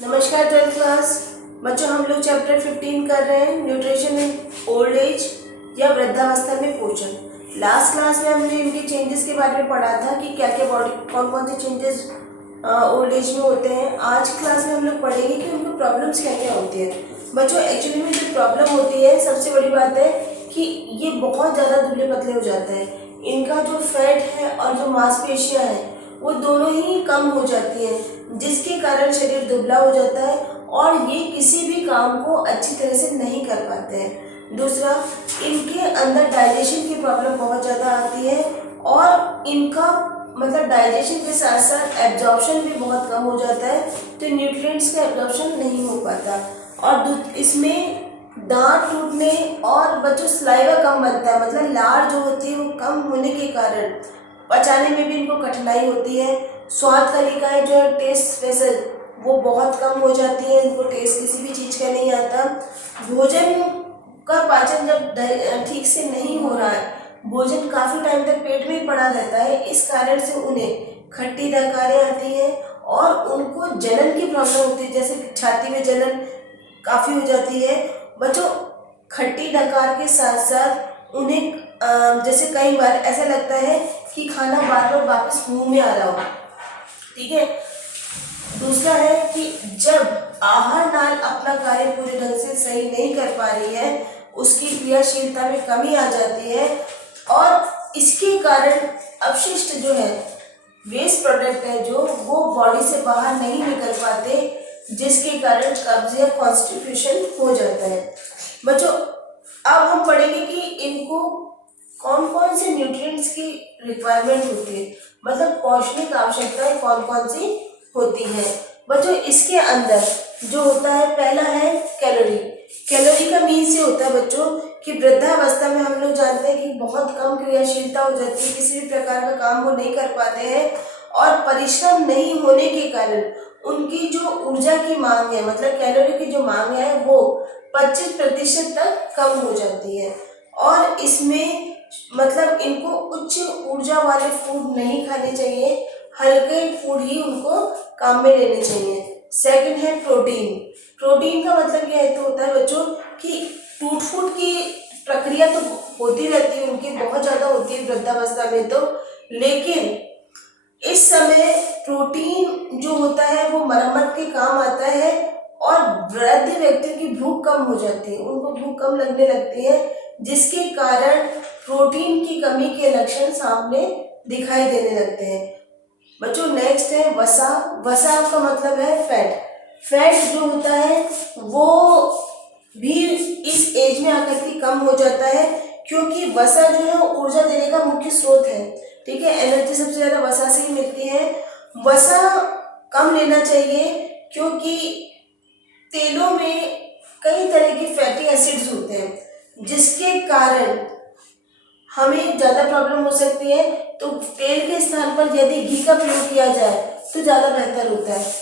नमस्कार 12th class बच्चों, हम लोग चैप्टर 15 कर रहे हैं न्यूट्रिशन इन ओल्ड एज या वृद्धावस्था में पोषण। लास्ट क्लास में हमने इनके चेंजेस के बारे में पढ़ा था कि क्या क्या बॉडी कौन कौन से चेंजेस ओल्ड एज में होते हैं। आज क्लास में हम लोग पढ़ेंगे कि उनको प्रॉब्लम्स क्या क्या होती है। बच्चों एक्चुअली में जो प्रॉब्लम होती है, सबसे बड़ी बात है कि ये बहुत ज़्यादा दुबले पतले हो जाते हैं। इनका जो फैट है और जो मांसपेशियाँ हैं वो दोनों ही कम हो जाती हैं, जिसके कारण शरीर दुबला हो जाता है और ये किसी भी काम को अच्छी तरह से नहीं कर पाते हैं। दूसरा, इनके अंदर डाइजेशन की प्रॉब्लम बहुत ज़्यादा आती है और इनका मतलब डाइजेशन के साथ साथ एब्जॉर्प्शन भी बहुत कम हो जाता है, तो न्यूट्रिएंट्स का एब्जॉर्प्शन नहीं हो पाता। और इसमें दांत टूटने और बच्चों सलाइवा कम बनता है, मतलब लार जो होती है वो कम होने के कारण पचाने में भी इनको कठिनाई होती है। स्वाद कलिकाएं जो है, टेस्ट वेसल, वो बहुत कम हो जाती है, इनको टेस्ट किसी भी चीज़ का नहीं आता। भोजन का पाचन जब ठीक से नहीं हो रहा है, भोजन काफ़ी टाइम तक पेट में ही पड़ा रहता है, इस कारण से उन्हें खट्टी डकारें आती हैं और उनको जलन की प्रॉब्लम होती है, जैसे छाती में जलन काफ़ी हो जाती है। बच्चों खट्टी डकार के साथ साथ उन्हें जैसे कई बार ऐसा लगता है कि खाना बार बार वापस मुंह में आ रहा हो। ठीक है। दूसरा है कि जब आहार नाल अपना कार्य पूरे ढंग से सही नहीं कर पा रही है, उसकी क्रियाशीलता में कमी आ जाती है और इसके कारण अपशिष्ट जो है, वेस्ट प्रोडक्ट है जो, वो बॉडी से बाहर नहीं निकल पाते, जिसके कारण कब्ज या कॉन्स्टिपेशन हो जाता है। बच्चों अब हम पढ़ेंगे कि इनको कौन कौन से न्यूट्रिएंट्स की रिक्वायरमेंट होती है, मतलब पौष्टिक आवश्यकताएं कौन कौन सी होती है। बच्चों इसके अंदर जो होता है, पहला है कैलोरी। कैलोरी का मीन्स ये होता है बच्चों कि वृद्धावस्था में हम लोग जानते हैं कि बहुत कम क्रियाशीलता हो जाती है, किसी भी प्रकार का काम वो नहीं कर पाते हैं और परिश्रम नहीं होने के कारण उनकी जो ऊर्जा की मांग है, मतलब कैलोरी की जो मांग है, वो 25% तक कम हो जाती है। और इसमें मतलब इनको उच्च ऊर्जा वाले फूड नहीं खाने चाहिए, हल्के फूड ही उनको काम में लेने चाहिए। सेकंड है प्रोटीन। प्रोटीन का मतलब यह तो होता है बच्चों कि टूट फूट की प्रक्रिया तो होती रहती है, उनकी बहुत ज़्यादा होती है वृद्धावस्था में तो, लेकिन इस समय प्रोटीन जो होता है वो मरम्मत के काम आता है और वृद्ध व्यक्तियों की भूख कम हो जाती है, उनको भूख कम लगने लगती है, जिसके कारण प्रोटीन की कमी के लक्षण सामने दिखाई देने लगते हैं। बच्चों नेक्स्ट है वसा। वसा का मतलब है फैट। फैट जो होता है वो भी इस एज में आकर के कम हो जाता है, क्योंकि वसा जो है ऊर्जा देने का मुख्य स्रोत है। ठीक है, एनर्जी सबसे ज़्यादा वसा से ही मिलती है। वसा कम लेना चाहिए क्योंकि तेलों में कई तरह के फैटी एसिड्स होते हैं, जिसके कारण हमें ज़्यादा प्रॉब्लम हो सकती है। तो तेल के स्थान पर यदि घी का प्रयोग किया जाए तो ज़्यादा बेहतर होता है।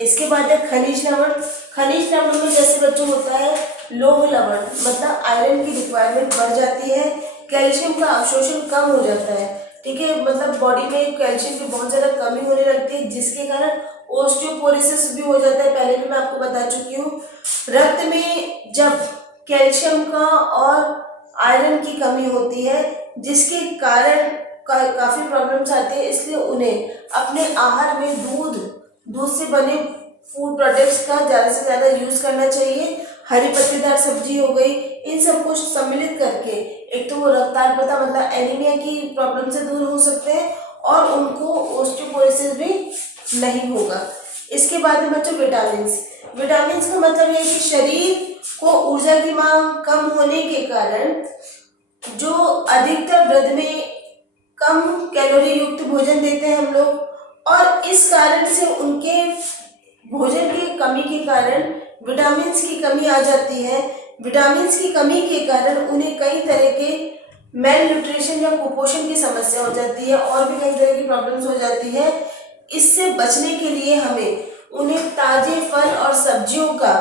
इसके बाद है खनिज लवण। खनिज लवण में जैसे बच्चों होता है लौह लवण, मतलब आयरन की रिक्वायरमेंट बढ़ जाती है, कैल्शियम का अवशोषण कम हो जाता है। ठीक है, मतलब बॉडी में कैल्शियम की बहुत ज़्यादा कमी होने लगती है, जिसके कारण ओस्टियोपोरोसिस भी हो जाता है, पहले भी मैं आपको बता चुकी हूँ। रक्त में जब कैल्शियम का और आयरन की कमी होती है, जिसके कारण काफ़ी प्रॉब्लम्स आती है, इसलिए उन्हें अपने आहार में दूध से बने फूड प्रोडक्ट्स का ज़्यादा से ज़्यादा यूज़ करना चाहिए। हरी पत्तेदार सब्जी हो गई, इन सबको सम्मिलित करके एक तो वो रक्ताल्पता मतलब एनीमिया की प्रॉब्लम से दूर हो सकते हैं और उनको ओस्टियोपोरोसिस भी नहीं होगा। इसके बाद में बच्चों विटामिन्स। विटामिन्स का मतलब है कि शरीर को ऊर्जा की मांग कम होने के कारण जो अधिकतर वृद्ध में कम कैलोरी युक्त भोजन देते हैं हम लोग, और इस कारण से उनके भोजन की कमी के कारण विटामिन्स की कमी आ जाती है। विटामिन्स की कमी के कारण उन्हें कई तरह के मेल न्यूट्रिशन या कुपोषण की समस्या हो जाती है और भी कई तरह की प्रॉब्लम्स हो जाती है। इससे बचने के लिए हमें उन्हें ताजे फल और सब्जियों का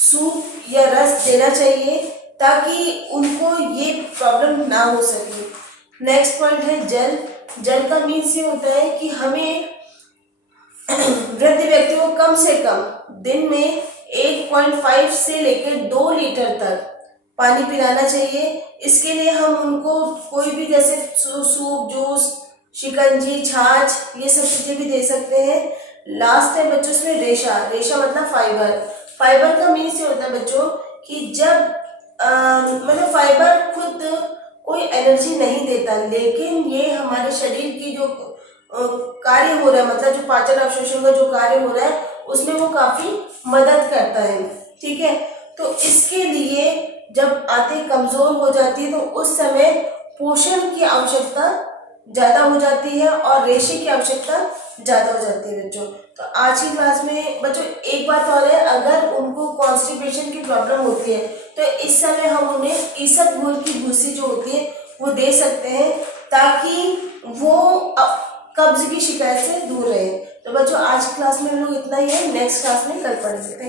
सूप या रस देना चाहिए, ताकि उनको ये प्रॉब्लम ना हो सके। नेक्स्ट पॉइंट है जल। जल का मीन्स ये होता है कि हमें वृद्ध व्यक्ति को कम से कम दिन में 1.5 से लेकर 2 लीटर तक पानी पिलाना चाहिए। इसके लिए हम उनको कोई भी जैसे सूप, जूस, शिकंजी, छाछ, ये सब चीज़ें भी दे सकते हैं। लास्ट है बच्चों इसमें रेशा। रेशा मतलब फाइबर। फाइबर का मीन्स ये होता है बच्चों कि जब मतलब फाइबर खुद कोई एनर्जी नहीं देता, लेकिन ये हमारे शरीर की जो कार्य हो रहा है, मतलब जो पाचन अवशोषण का जो कार्य हो रहा है उसमें वो काफी मदद करता है। ठीक है, तो इसके लिए जब आंतें कमजोर हो जाती है तो उस समय पोषण की आवश्यकता ज्यादा हो जाती है और रेशे की आवश्यकता ज्यादा हो जाती है बच्चों। तो आज की क्लास में बच्चों एक बात और है, अगर उनको कॉन्स्टिपेशन की प्रॉब्लम होती है तो इस समय हम उन्हें ईसबगोल की भूसी जो होती है वो दे सकते हैं, ताकि वो कब्ज की शिकायत से दूर रहे। तो बच्चों आज की क्लास में हम लोग इतना ही है, नेक्स्ट क्लास में कल पढ़ेंगे।